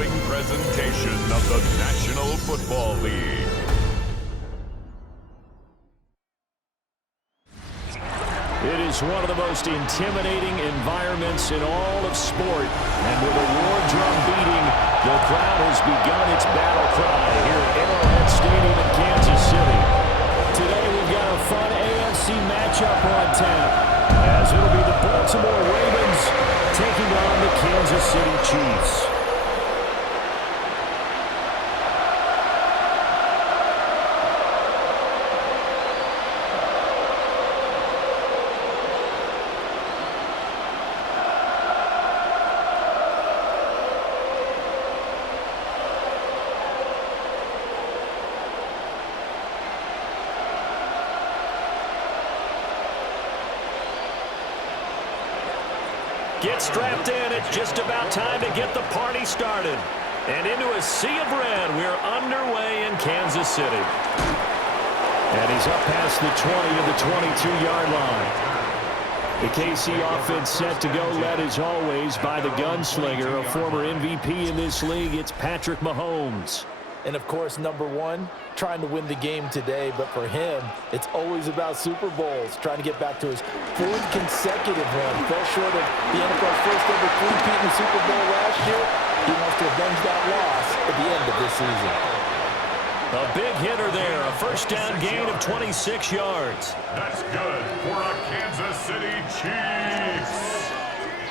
following presentation of the National Football League. It is one of the most intimidating environments in all of sport. And with a war drum beating, the crowd has begun its battle cry here at Arrowhead Stadium in Kansas City. Today we've got a fun AFC matchup on tap, as it'll be the Baltimore Ravens taking on the Kansas City Chiefs. Get strapped in. It's just about time to get the party started. And into a sea of red, we're underway in Kansas City. And he's up past the 20 of the 22-yard line. The KC offense set to go, led as always by the gunslinger, a former MVP in this league. It's Patrick Mahomes. And, of course, number one, trying to win the game today. But for him, it's always about Super Bowls, trying to get back to his fourth consecutive one. Fell short of the NFL's first ever three-peat in the Super Bowl last year. He wants to avenge that loss at the end of this season. A big hitter there, a first down gain of 26 yards. That's good for a Kansas City Chiefs.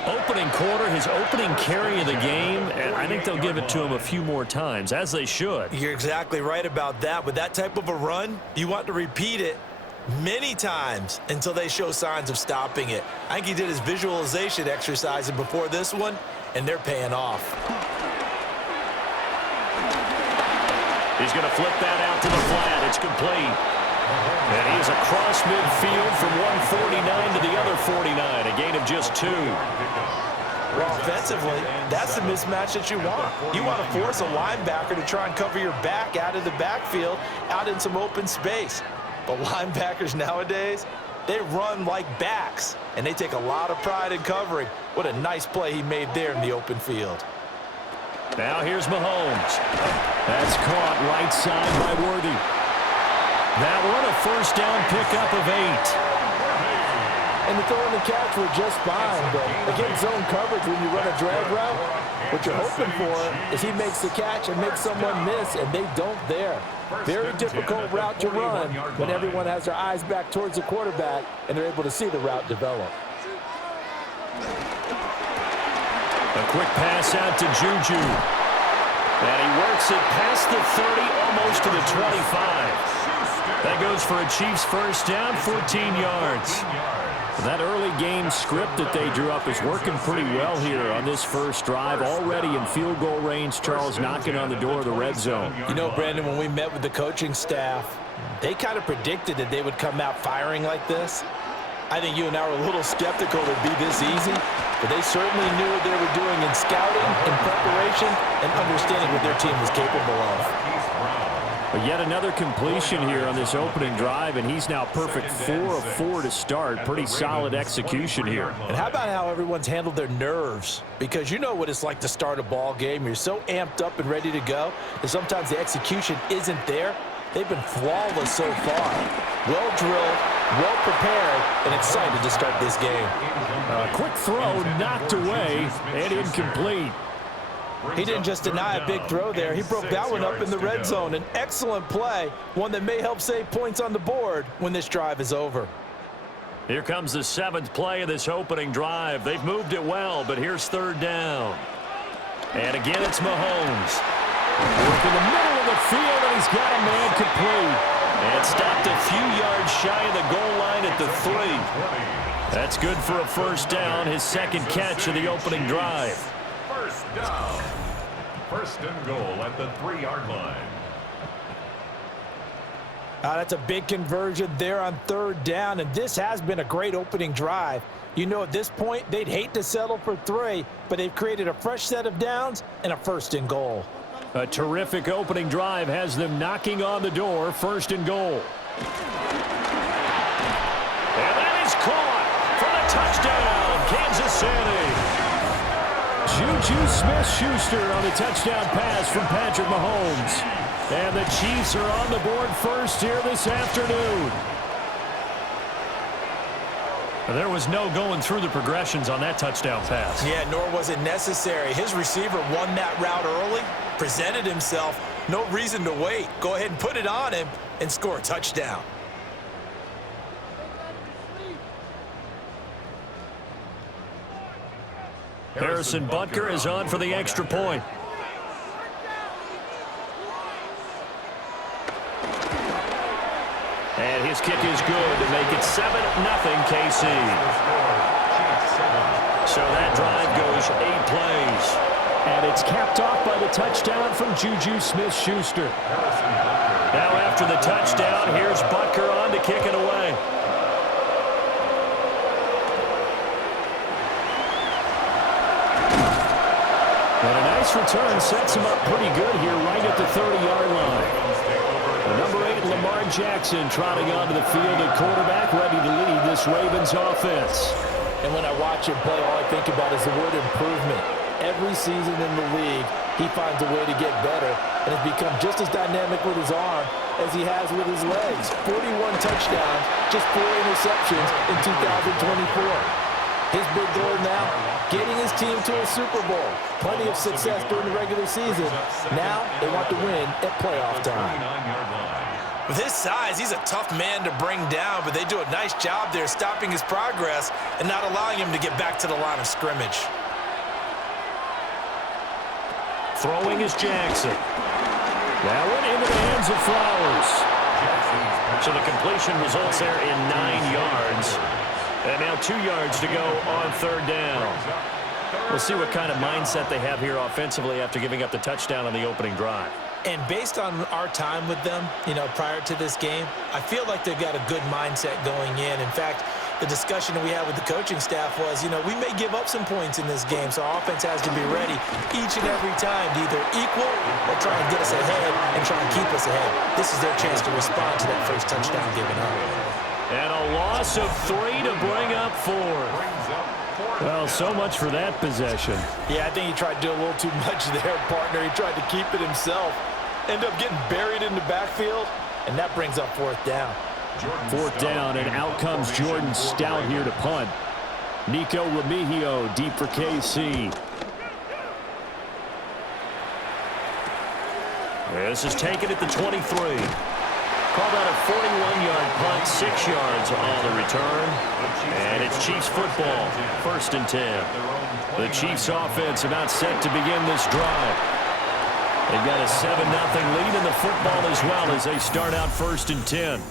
Opening quarter, his opening carry of the game, and I think they'll give it to him a few more times, as they should. You're exactly right about that. With that type of a run, you want to repeat it many times until they show signs of stopping it. I think he did his visualization exercise before this one, and they're paying off. He's going to flip that out to the flat. It's complete. And he is across midfield from one 49 to the other 49, a gain of just 2. Well, offensively, that's the mismatch that you want. You want to force a linebacker to try and cover your back out of the backfield, out in some open space. But linebackers nowadays, they run like backs, and they take a lot of pride in covering. What a nice play he made there in the open field. Now here's Mahomes. That's caught right side by Worthy. That one a first down pickup of 8. And the throw and the catch were just fine, but against zone coverage when you run a drag route, what you're hoping for is he makes the catch and makes someone miss, and they don't there. Very difficult route to run when everyone has their eyes back towards the quarterback and they're able to see the route develop. A quick pass out to Juju. And he works it past the 30, almost to the 25. That goes for a Chiefs first down, 14 yards. That early game script that they drew up is working pretty well here on this first drive. Already in field goal range, Charles, knocking on the door of the red zone. You know, Brandon, when we met with the coaching staff, they kind of predicted that they would come out firing like this. I think you and I were a little skeptical it would be this easy, but they certainly knew what they were doing in scouting, in preparation, and understanding what their team was capable of. But yet another completion here on this opening drive, and he's now perfect 4 of 4 to start. Pretty solid execution here. And how about how everyone's handled their nerves? Because you know what it's like to start a ball game. You're so amped up and ready to go that sometimes the execution isn't there. They've been flawless so far. Well drilled, well prepared, and excited to start this game. A quick throw knocked away and incomplete. He didn't just deny a big throw there. He broke that one up in the red zone. An excellent play, one that may help save points on the board when this drive is over. Here comes the 7th play of this opening drive. They've moved it well, but here's third down. And again, it's Mahomes. Work in the middle of the field, and he's got a man complete. And stopped a few yards shy of the goal line at the 3. That's good for a first down, his second catch of the opening drive. First down. First and goal at the 3-yard line. That's a big conversion there on third down, and this has been a great opening drive. You know, at this point, they'd hate to settle for 3, but they've created a fresh set of downs and a first and goal. A terrific opening drive has them knocking on the door, first and goal. And that is caught for the touchdown, Kansas City. Juju Smith-Schuster on the touchdown pass from Patrick Mahomes. And the Chiefs are on the board first here this afternoon. There was no going through the progressions on that touchdown pass. Yeah, nor was it necessary. His receiver won that route early, presented himself. No reason to wait. Go ahead and put it on him and score a touchdown. Harrison Butker is on for the extra point. And his kick is good to make it 7-0 KC. So that drive goes 8 plays. And it's capped off by the touchdown from Juju Smith-Schuster. Now after the touchdown, here's Butker on to kick it away. And a nice return sets him up pretty good here right at the 30-yard line. Number 8, Lamar Jackson, trotting onto the field at quarterback, ready to lead this Ravens offense. And when I watch him play, all I think about is the word improvement. Every season in the league, he finds a way to get better and has become just as dynamic with his arm as he has with his legs. 41 touchdowns, just 4 interceptions in 2024. His big goal now, getting his team to a Super Bowl. Plenty of success during the regular season. Now they want to win at playoff time. With his size, he's a tough man to bring down, but they do a nice job there stopping his progress and not allowing him to get back to the line of scrimmage. Throwing is Jackson. That one into the hands of Flowers. So the completion results there in 9 yards. And now 2 yards to go on 3rd down. We'll see what kind of mindset they have here offensively after giving up the touchdown on the opening drive. And based on our time with them, prior to this game, I feel like they've got a good mindset going in. In fact, the discussion that we had with the coaching staff was, we may give up some points in this game, so our offense has to be ready each and every time to either equal or try and get us ahead and try and keep us ahead. This is their chance to respond to that first touchdown given up. And a loss of 3 to bring up 4. Well, so much for that possession. Yeah, I think he tried to do a little too much there, partner. He tried to keep it himself. End up getting buried in the backfield, and that brings up 4th down. 4th down, and out comes Jordan Stout here to punt. Nico Remigio deep for KC. This is taken at the 23. Called out a 41-yard punt, 6 yards on the return. And it's Chiefs football, 1st and 10. The Chiefs offense about set to begin this drive. They've got a 7-0 lead in the football as well as they start out 1st and 10.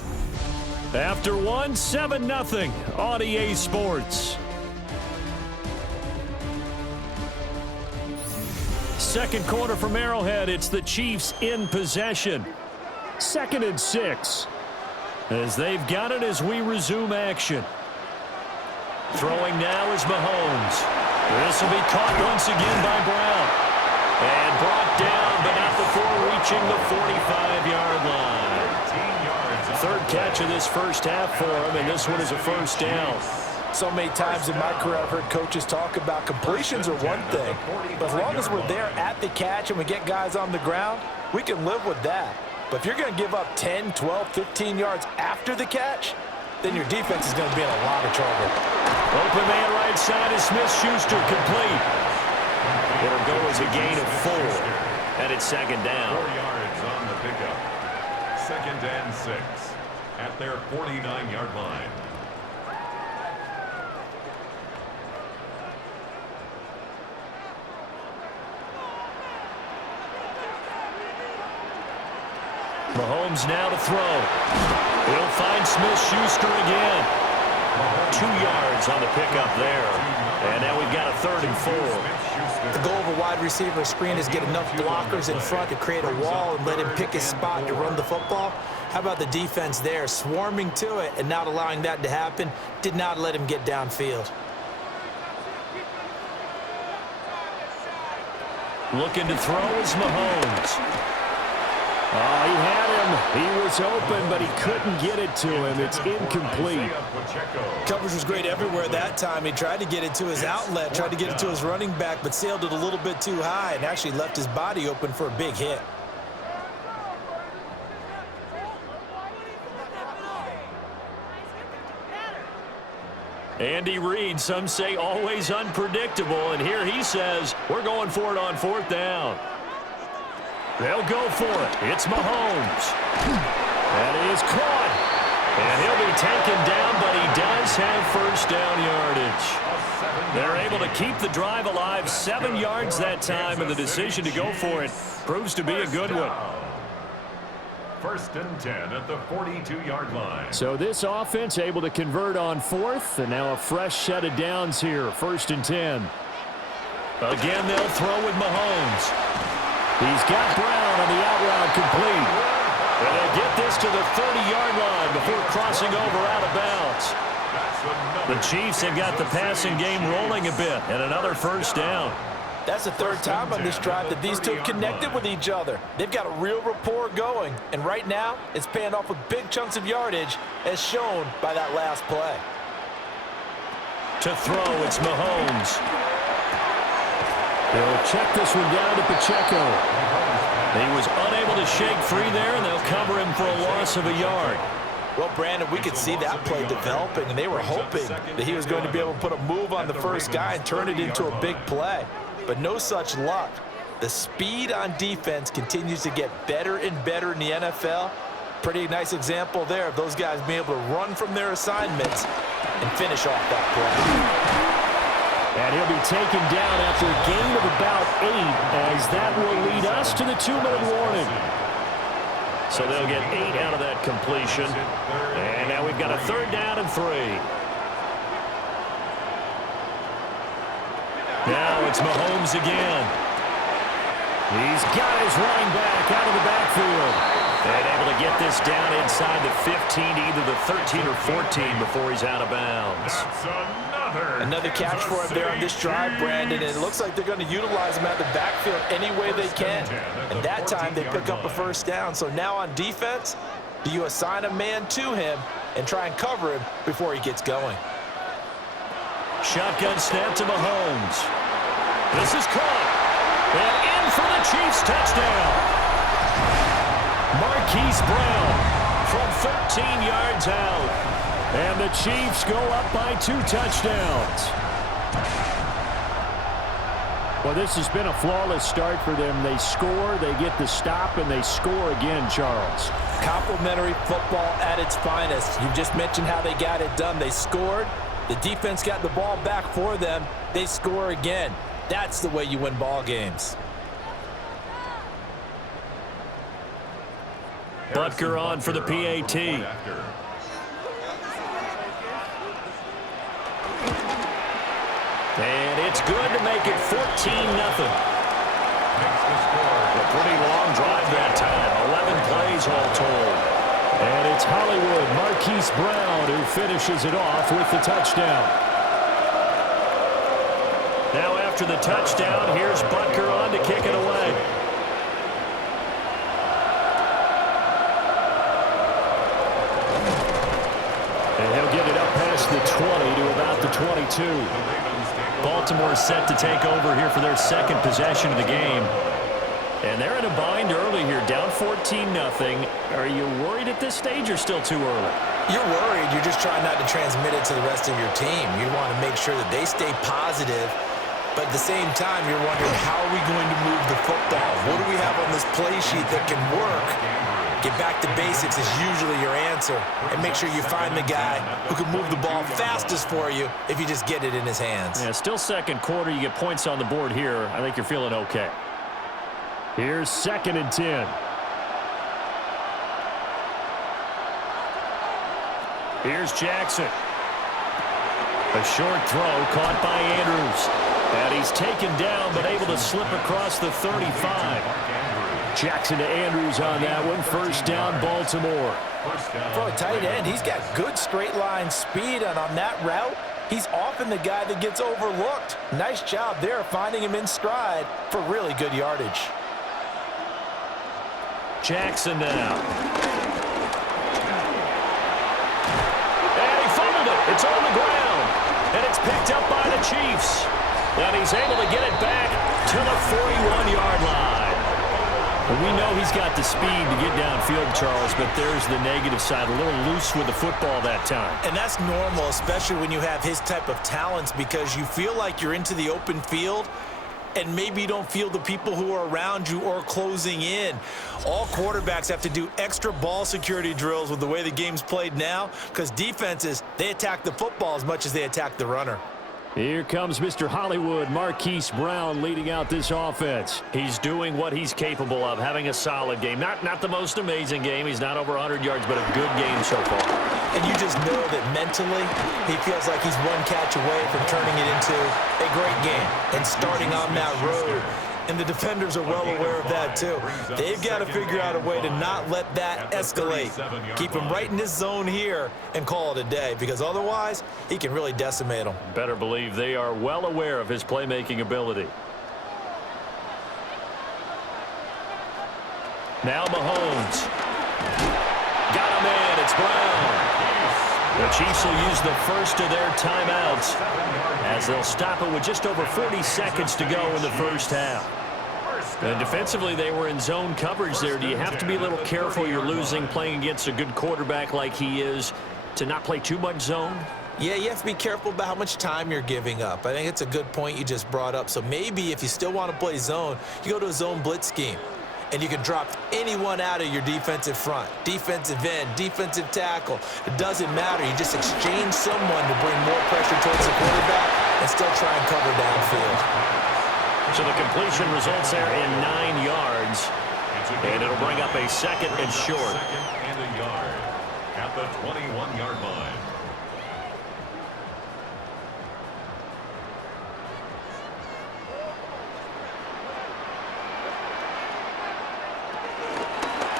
After 1, 7-0 on EA Sports. Second quarter from Arrowhead, it's the Chiefs in possession. 2nd and 6. As they've got it as we resume action. Throwing now is Mahomes. This will be caught once again by Brown. And brought down, but not before reaching the 45-yard line. 3rd catch of this first half for him, and this one is a 1st down. So many times in my career I've heard coaches talk about completions are one thing, but as long as we're there at the catch and we get guys on the ground, we can live with that. But if you're going to give up 10, 12, 15 yards after the catch, then your defense is going to be in a lot of trouble. Open man right side is Smith-Schuster, complete. It'll go as a gain of 4, and it's 2nd down. 4 yards on the pickup. 2nd and 6 at their 49-yard line. Mahomes now to throw. He'll find Smith-Schuster again. 2 yards on the pickup there. And now we've got a 3rd and 4. The goal of a wide receiver screen is get enough blockers in front to create a wall and let him pick his spot to run the football. How about the defense there, swarming to it and not allowing that to happen? Did not let him get downfield. Looking to throw is Mahomes. Oh, he had him. He was open, but he couldn't get it to him. It's incomplete. Coverage was great everywhere that time. He tried to get it to his outlet, tried to get it to his running back, but sailed it a little bit too high and actually left his body open for a big hit. Andy Reid, some say always unpredictable, and here he says we're going for it on 4th down. They'll go for it. It's Mahomes. That is caught. And he'll be taken down, but he does have first down yardage. They're able to keep the drive alive, 7 yards that time, and the decision to go for it proves to be a good one. 1st and 10 at the 42-yard line. So this offense able to convert on 4th, and now a fresh set of downs here, 1st and 10. Again, they'll throw with Mahomes. He's got Brown on the out route complete. And they get this to the 30-yard line before crossing over out of bounds. The Chiefs have got the passing game rolling a bit, and another first down. That's the 3rd time on this drive that these two have connected with each other. They've got a real rapport going, and right now it's paying off with big chunks of yardage as shown by that last play. To throw, it's Mahomes. They'll check this one down to Pacheco. He was unable to shake free there, and they'll cover him for a loss of a yard. Well, Brandon, we could see that play developing, and they were hoping that he was going to be able to put a move on the first guy and turn it into a big play. But no such luck. The speed on defense continues to get better and better in the NFL. Pretty nice example there of those guys being able to run from their assignments and finish off that play. And he'll be taken down after a gain of about 8, as that will lead us to the 2-minute warning. So they'll get 8 out of that completion. And now we've got a 3rd down and 3. Now it's Mahomes again. He's got his running back out of the backfield. And able to get this down inside the 15, either the 13 or 14 before he's out of bounds. Another catch for him there on this drive, Brandon, and it looks like they're going to utilize him out of the backfield any way they can. And that time they pick up a first down. So now on defense, do you assign a man to him and try and cover him before he gets going? Shotgun snap to Mahomes. This is caught. And in for the Chiefs touchdown. Marquise Brown from 13 yards out. And the Chiefs go up by 2 touchdowns. Well, this has been a flawless start for them. They score, they get the stop, and they score again, Charles. Complimentary football at its finest. You just mentioned how they got it done. They scored. The defense got the ball back for them. They score again. That's the way you win ball games. Butker on for the PAT. And it's good to make it 14-0. A pretty long drive that time. 11 plays all told. And it's Hollywood, Marquise Brown, who finishes it off with the touchdown. Now after the touchdown, here's Butker on to kick it away. And he'll get it up past the 20 to about the 22. Baltimore set to take over here for their 2nd possession of the game. And they're in a bind early here, down 14-0. Are you worried at this stage or still too early? You're worried. You're just trying not to transmit it to the rest of your team. You want to make sure that they stay positive. But at the same time, you're wondering, how are we going to move the football? What do we have on this play sheet that can work? Get back to basics is usually your answer. And make sure you find the guy who can move the ball fastest for you if you just get it in his hands. Yeah, still 2nd quarter. You get points on the board here. I think you're feeling okay. Here's 2nd and 10. Here's Jackson. A short throw caught by Andrews. And he's taken down but able to slip across the 35. Jackson to Andrews on that one. First down, Baltimore. For a tight end, he's got good straight line speed, and on that route, he's often the guy that gets overlooked. Nice job there finding him in stride for really good yardage. Jackson now. And he fumbled it. It's on the ground. And it's picked up by the Chiefs. And he's able to get it back to the 41-yard line. We know he's got the speed to get downfield, Charles, but there's the negative side. A little loose with the football that time. And that's normal, especially when you have his type of talents, because you feel like you're into the open field and maybe you don't feel the people who are around you or closing in. All quarterbacks have to do extra ball security drills with the way the game's played now, because defenses, they attack the football as much as they attack the runner. Here comes Mr. Hollywood, Marquise Brown, leading out this offense. He's doing what he's capable of, having a solid game. Not the most amazing game. He's not over 100 yards, but a good game so far. And you just know that mentally, he feels like he's one catch away from turning it into a great game and starting on that road. And the defenders are well aware of that, too. They've got to figure out a way to not let that escalate. Keep him right in this zone here and call it a day, because otherwise, he can really decimate them. Better believe they are well aware of his playmaking ability. Now Mahomes. Got him in. It's Brown. The Chiefs will use the first of their timeouts as they'll stop it with just over 40 seconds to go in the first half. And defensively, they were in zone coverage there. Do you have to be a little careful? You're losing, playing against a good quarterback like he is, to not play too much zone? Yeah, you have to be careful about how much time you're giving up. I think it's a good point you just brought up. So maybe if you still want to play zone, you go to a zone blitz scheme. And you can drop anyone out of your defensive front, defensive end, defensive tackle. It doesn't matter. You just exchange someone to bring more pressure towards the quarterback and still try and cover downfield. So the completion results there in 9 yards. And it'll bring up a second and short. Second and a yard at the 21-yard line.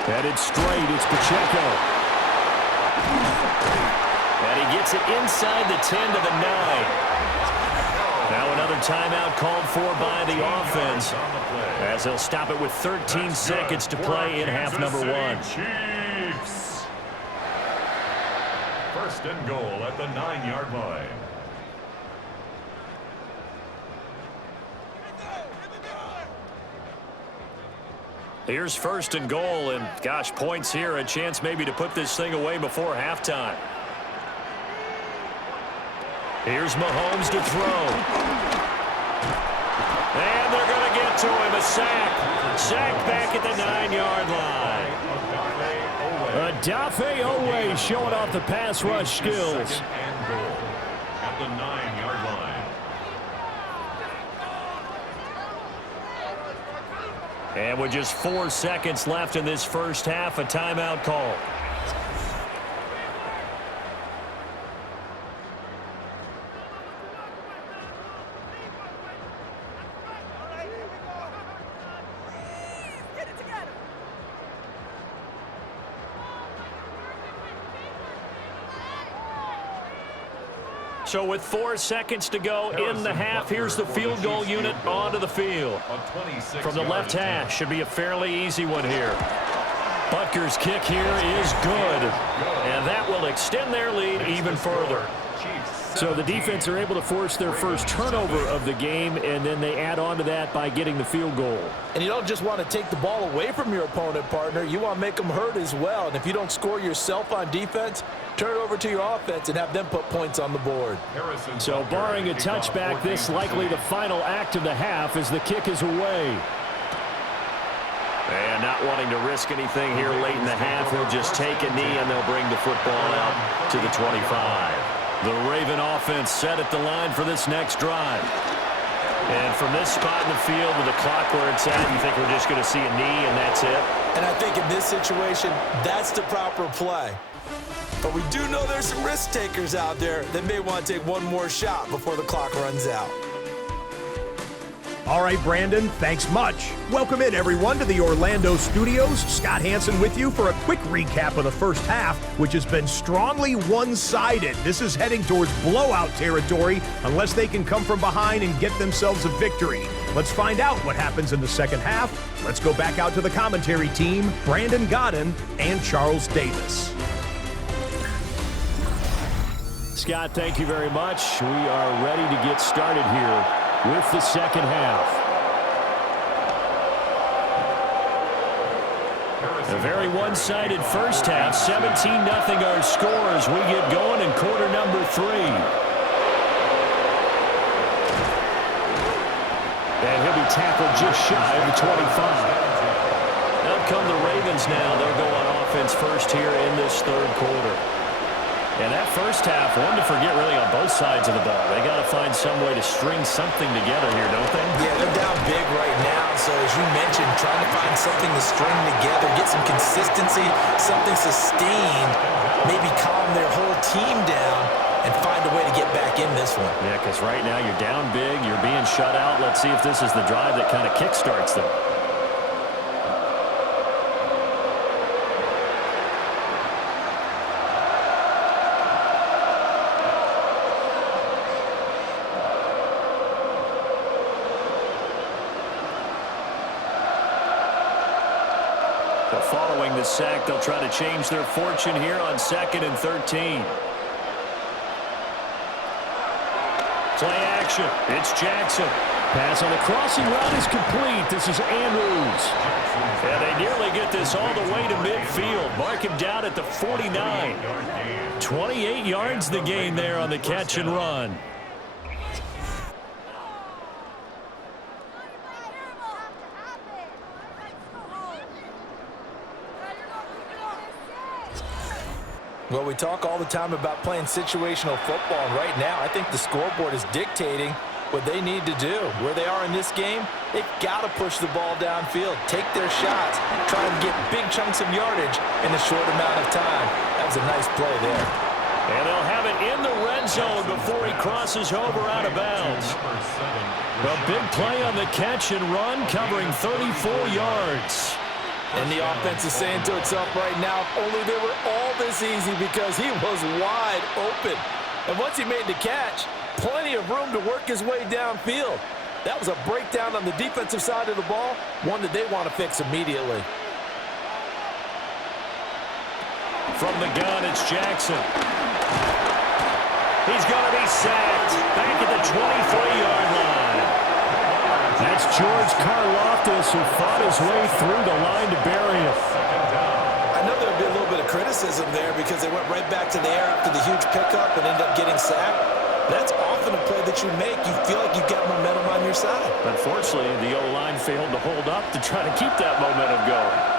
Headed straight, it's Pacheco. And he gets it inside the 10 to the 9. Now another timeout called for by the offense, as they'll stop it with 13 seconds to play in half number 1. Chiefs. First and goal at the 9-yard line. Here's first and goal, and gosh, points here, a chance maybe to put this thing away before halftime. Here's Mahomes to throw. And they're going to get to him, a sack. Sack back at the 9-yard line. Odafe Owe showing off the pass rush skills. Second and goal at the 9-yard line. And with just 4 seconds left in this first half, a timeout call. So with 4 seconds to go in the half, here's the field goal unit onto the field. From the left hash, should be a fairly easy one here. Butker's kick here is good, and that will extend their lead even further. So the defense are able to force their first turnover of the game, and then they add on to that by getting the field goal. And you don't just want to take the ball away from your opponent, partner. You want to make them hurt as well. And if you don't score yourself on defense, turn it over to your offense and have them put points on the board. So barring a touchback, this likely the final act of the half as the kick is away. And not wanting to risk anything here late in the half, he'll just take a knee and they'll bring the football out to the 25. The Raven offense set at the line for this next drive. And from this spot in the field with the clock where it's at, you think we're just going to see a knee and that's it? And I think in this situation, that's the proper play. But we do know there's some risk takers out there that may want to take one more shot before the clock runs out. All right, Brandon, thanks much. Welcome in, everyone, to the Orlando studios. Scott Hansen with you for a quick recap of the first half, which has been strongly one-sided. This is heading towards blowout territory unless they can come from behind and get themselves a victory. Let's find out what happens in the second half. Let's go back out to the commentary team, Brandon Godden and Charles Davis. Scott, thank you very much. We are ready to get started here with the second half. A very one-sided first half. 17-0 our score as we get going in quarter number 3. And he'll be tackled just shy of the 25. Up come the Ravens now. They'll go on offense first here in this third quarter. And that first half, one to forget really on both sides of the ball. They got to find some way to string something together here, don't they? Yeah, they're down big right now. So as you mentioned, trying to find something to string together, get some consistency, something sustained, maybe calm their whole team down and find a way to get back in this one. Yeah, because right now you're down big, you're being shut out. Let's see if this is the drive that kind of kickstarts them. Following the sack, they'll try to change their fortune here on 2nd and 13. Play action. It's Jackson. Pass on the crossing route is complete. This is Andrews. And they nearly get this all the way to midfield. Mark him down at the 49. 28 yards the gain there on the catch and run. Well, we talk all the time about playing situational football, and right now I think the scoreboard is dictating what they need to do. Where they are in this game, they've got to push the ball downfield, take their shots, try and get big chunks of yardage in a short amount of time. That was a nice play there. And they'll have it in the red zone before he crosses over out of bounds. A big play on the catch and run, covering 34 yards. And the offense is saying to itself right now, if only they were all this easy, because he was wide open. And once he made the catch, plenty of room to work his way downfield. That was a breakdown on the defensive side of the ball, one that they want to fix immediately. From the gun, it's Jackson. He's going to be sacked back at the 23-yard line. That's George Karlaftis, who fought his way through the line to bury him. I know there'll be a little bit of criticism there because they went right back to the air after the huge pickup and ended up getting sacked. That's often a play that you make. You feel like you've got momentum on your side. Unfortunately, the O-line failed to hold up to try to keep that momentum going.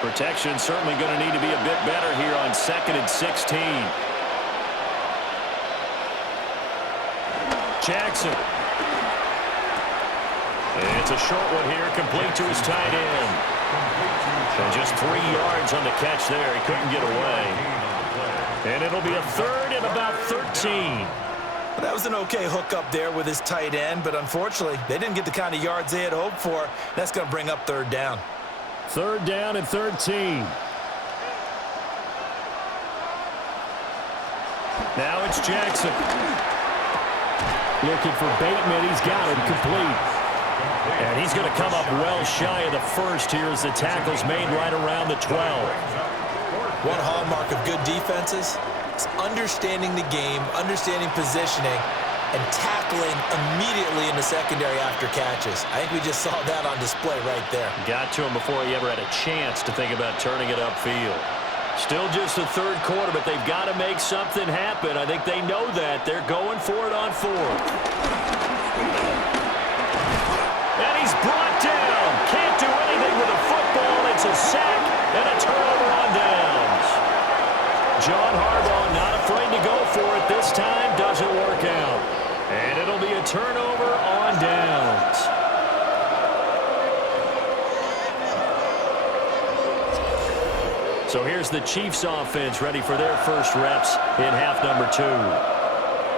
Protection certainly going to need to be a bit better here on 2nd and 16. Jackson. And it's a short one here, complete to his tight end. And just 3 yards on the catch there. He couldn't get away. And it'll be a 3rd and about 13. Well, that was an okay hookup there with his tight end, but unfortunately, they didn't get the kind of yards they had hoped for. That's going to bring up 3rd down. 3rd down and 13. Now it's Jackson. Looking for Bateman. He's got him complete. And he's going to come up well shy of the first here as the tackle's made right around the 12. One hallmark of good defenses is understanding the game, understanding positioning, and tackling immediately in the secondary after catches. I think we just saw that on display right there. Got to him before he ever had a chance to think about turning it upfield. Still just the 3rd quarter, but they've got to make something happen. I think they know that. They're going for it on 4th. And he's brought down. Can't do anything with a football. It's a sack and a turnover on downs. John Harbaugh not afraid to go for it this time. Doesn't work out. And it'll be a turnover on downs. So here's the Chiefs offense ready for their first reps in half number 2.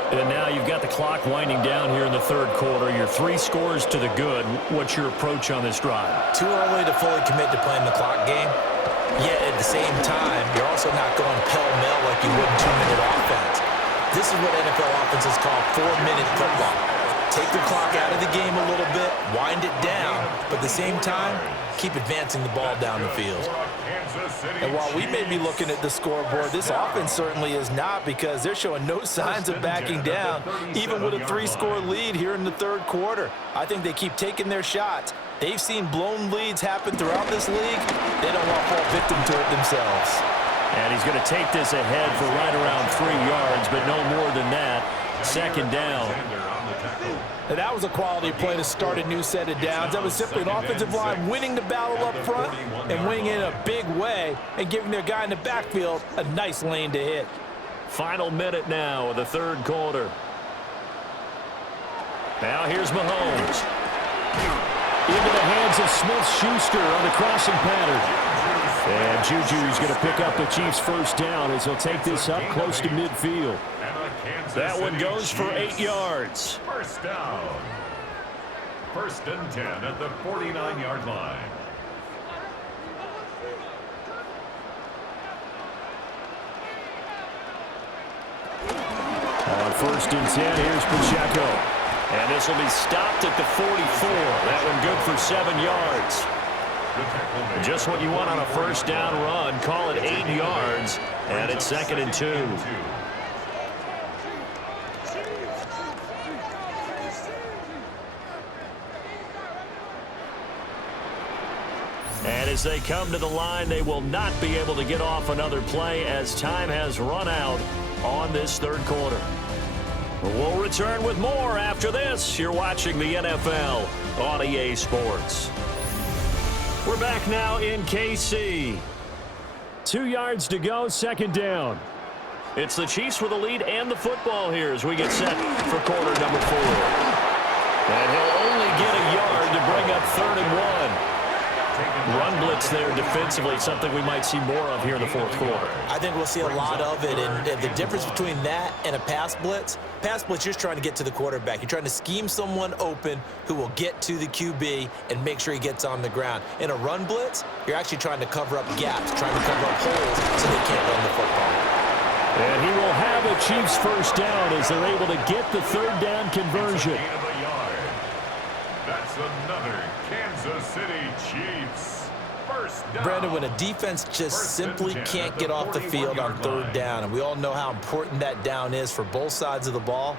And now you've got the clock winding down here in the third quarter. You're 3 scores to the good. What's your approach on this drive? Too early to fully commit to playing the clock game. Yet at the same time, you're also not going pell-mell like you would in 2-minute offense. This is what NFL offenses call 4-minute football. Take the clock out of the game a little bit, wind it down, but at the same time, keep advancing the ball down the field. And while we may be looking at the scoreboard, this offense certainly is not, because they're showing no signs of backing down, even with a 3-score lead here in the third quarter. I think they keep taking their shots. They've seen blown leads happen throughout this league. They don't want to fall victim to it themselves. And he's going to take this ahead for right around 3 yards, but no more than that. Second down. And that was a quality play to start a new set of downs. That was simply an offensive line winning the battle up front and winning it in a big way and giving their guy in the backfield a nice lane to hit. Final minute now of the third quarter. Now here's Mahomes. Into the hands of Smith-Schuster on the crossing pattern. And Juju's going to pick up the Chiefs' first down as he'll take this up close to midfield. That one goes for 8 yards. First down. 1st and 10 at the 49-yard line. On 1st and 10, here's Pacheco. And this will be stopped at the 44. That one good for 7 yards. Just what you want on a first down run. Call it 8 yards. And it's 2nd and 2. And as they come to the line, they will not be able to get off another play as time has run out on this third quarter. We'll return with more after this. You're watching the NFL on EA Sports. We're back now in KC. 2 yards to go, second down. It's the Chiefs with the lead and the football here as we get set for quarter number 4. And he'll only get a yard to bring up 3rd and 1. Run blitz there defensively, something we might see more of here in the fourth quarter. I think we'll see a lot of it, and the difference between that and a pass blitz, you're just trying to get to the quarterback. You're trying to scheme someone open who will get to the QB and make sure he gets on the ground. In a run blitz, you're actually trying to cover up gaps, trying to cover up holes so they can't run the football. And he will have a Chiefs first down as they're able to get the 3rd down conversion. That's another Kansas City Chiefs. Brandon, when a defense just simply can't get off the field on 3rd down, and we all know how important that down is for both sides of the ball,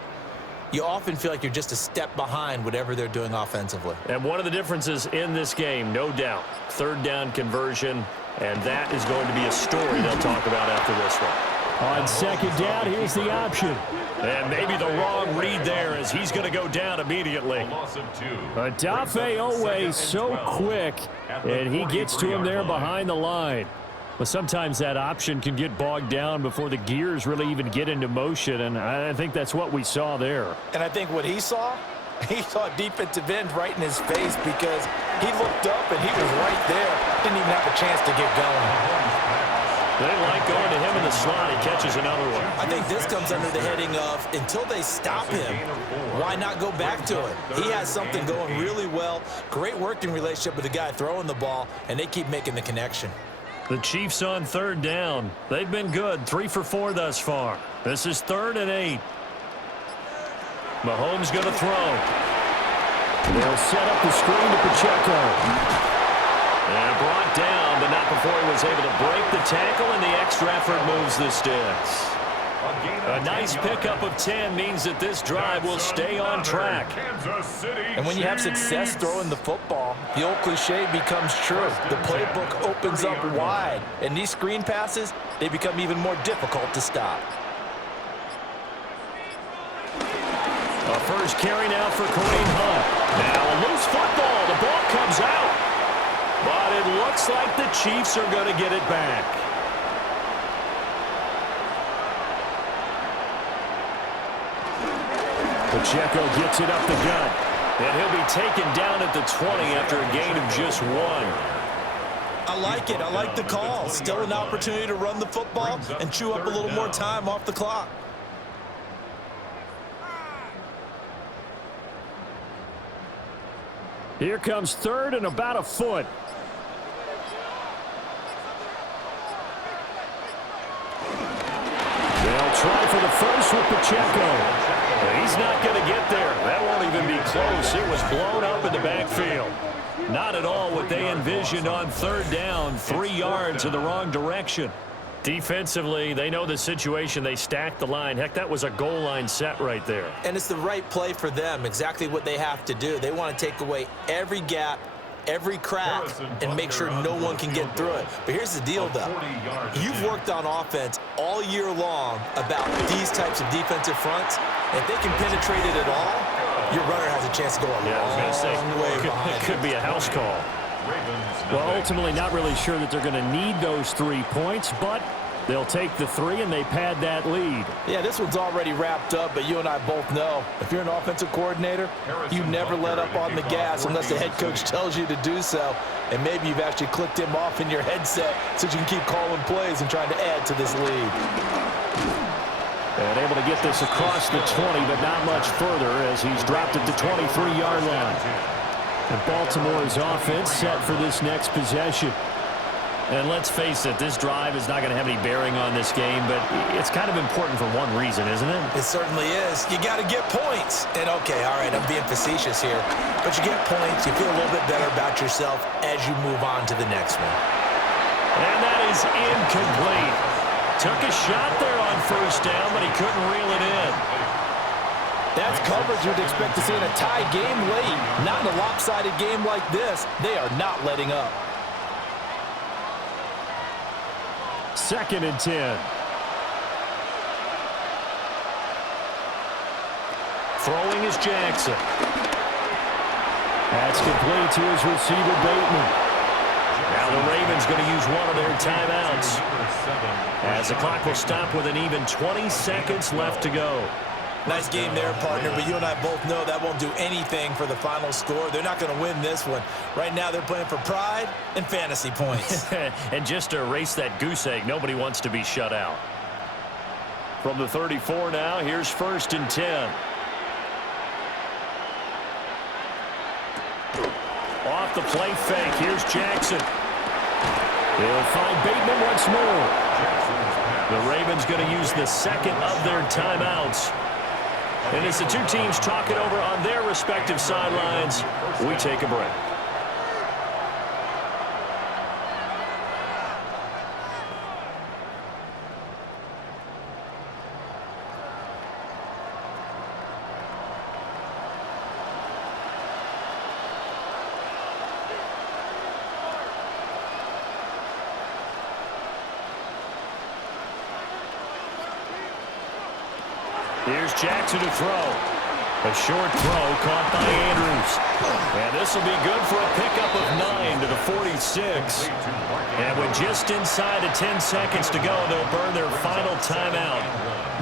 you often feel like you're just a step behind whatever they're doing offensively. And one of the differences in this game, no doubt, 3rd down conversion, and that is going to be a story they'll talk about after this one. On 2nd down, here's the option. And maybe the wrong read there as he's going to go down immediately. Odafe Owe so quick, and he gets to him there behind the line. But sometimes that option can get bogged down before the gears really even get into motion, and I think that's what we saw there. And I think what he saw a defensive end right in his face, because he looked up and he was right there. Didn't even have a chance to get going. They like going to him in the slot. He catches another one. I think this comes under the heading of, until they stop him, why not go back to it? He has something going really well. Great working relationship with the guy throwing the ball, and they keep making the connection. The Chiefs on 3rd down. They've been good, 3 for 4 thus far. This is 3rd and 8. Mahomes going to throw. They'll set up the screen to Pacheco. And brought down, but not before he was able to break the tackle, and the extra effort moves the sticks. A nice pickup of 10 means that this drive will stay on track. And when you have success throwing the football, the old cliche becomes true. The playbook opens up wide, and these screen passes, they become even more difficult to stop. A first carry now for Kareem Hunt. Now a loose football. The ball comes out. But it looks like the Chiefs are going to get it back. Pacheco gets it up the gut. And he'll be taken down at the 20 after a gain of just 1. I like it. I like the call. Still an opportunity to run the football and chew up a little more time off the clock. Here comes 3rd and about a foot. They'll try for the first with Pacheco. He's not going to get there. That won't even be close. It was blown up in the backfield. Not at all what they envisioned on 3rd down. 3 yards in the wrong direction. Defensively, they know the situation. They stacked the line. Heck, that was a goal line set right there. And it's the right play for them, exactly what they have to do. They want to take away every gap, every crack, and make sure no one can get through it. But here's the deal, though. You've worked on offense all year long about these types of defensive fronts. If they can penetrate it at all, your runner has a chance to go a long way behind. It could be a house call. Well, ultimately not really sure that they're going to need those 3 points, but they'll take the 3 and they pad that lead. Yeah, this one's already wrapped up, but you and I both know if you're an offensive coordinator, you never let up on the gas unless the head coach tells you to do so. And maybe you've actually clicked him off in your headset so you can keep calling plays and trying to add to this lead. And able to get this across the 20, but not much further as he's dropped at the 23-yard line. And Baltimore's offense set for this next possession. And let's face it, this drive is not going to have any bearing on this game, but it's kind of important for one reason, isn't it? It certainly is. You got to get points. And, okay, all right, I'm being facetious here, but you get points, you feel a little bit better about yourself as you move on to the next one. And that is incomplete. Took a shot there on 1st down, but he couldn't reel it in. That's coverage you'd expect to see in a tie game late. Not in a lopsided game like this. They are not letting up. 2nd and 10. Throwing is Jackson. That's complete to his receiver, Bateman. Now the Ravens going to use one of their timeouts, as the clock will stop with an even 20 seconds left to go. Nice game there, partner, but you and I both know that won't do anything for the final score. They're not going to win this one. Right now they're playing for pride and fantasy points. And just to erase that goose egg, nobody wants to be shut out. From the 34 now, here's 1st and 10. Off the play fake, here's Jackson. He'll find Bateman once more. The Ravens going to use the 2nd of their timeouts. And as the 2 teams talk it over on their respective sidelines, we take a break. Here's Jackson to throw. A short throw caught by Andrews. And this will be good for a pickup of 9 to the 46. And with just inside of 10 seconds to go, they'll burn their final timeout.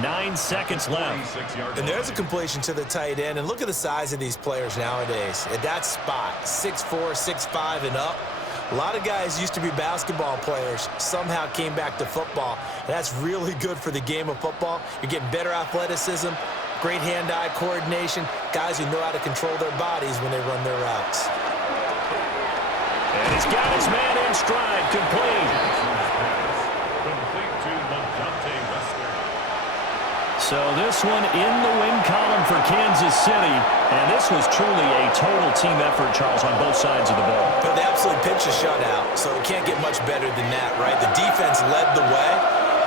9 seconds left. And there's a completion to the tight end. And look at the size of these players nowadays. At that spot, 6'4", 6'5", and up. A lot of guys used to be basketball players, somehow came back to football. And that's really good for the game of football. You're getting better athleticism, great hand-eye coordination, guys who know how to control their bodies when they run their routes. And he's got his man in stride, complete. So this one in the win column for Kansas City. And this was truly a total team effort, Charles, on both sides of the ball. But they absolutely pitched a shutout, so it can't get much better than that, right? The defense led the way,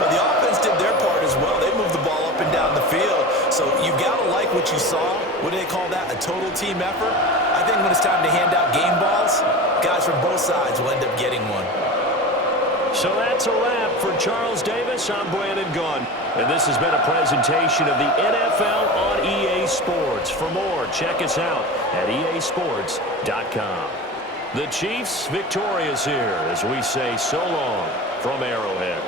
but the offense did their part as well. They moved the ball up and down the field. So you've got to like what you saw. What do they call that? A total team effort? I think when it's time to hand out game balls, guys from both sides will end up getting one. So that's a wrap for Charles Davis. I'm Brandon Gunn. And this has been a presentation of the NFL on EA Sports. For more, check us out at easports.com. The Chiefs victorious here as we say so long from Arrowhead.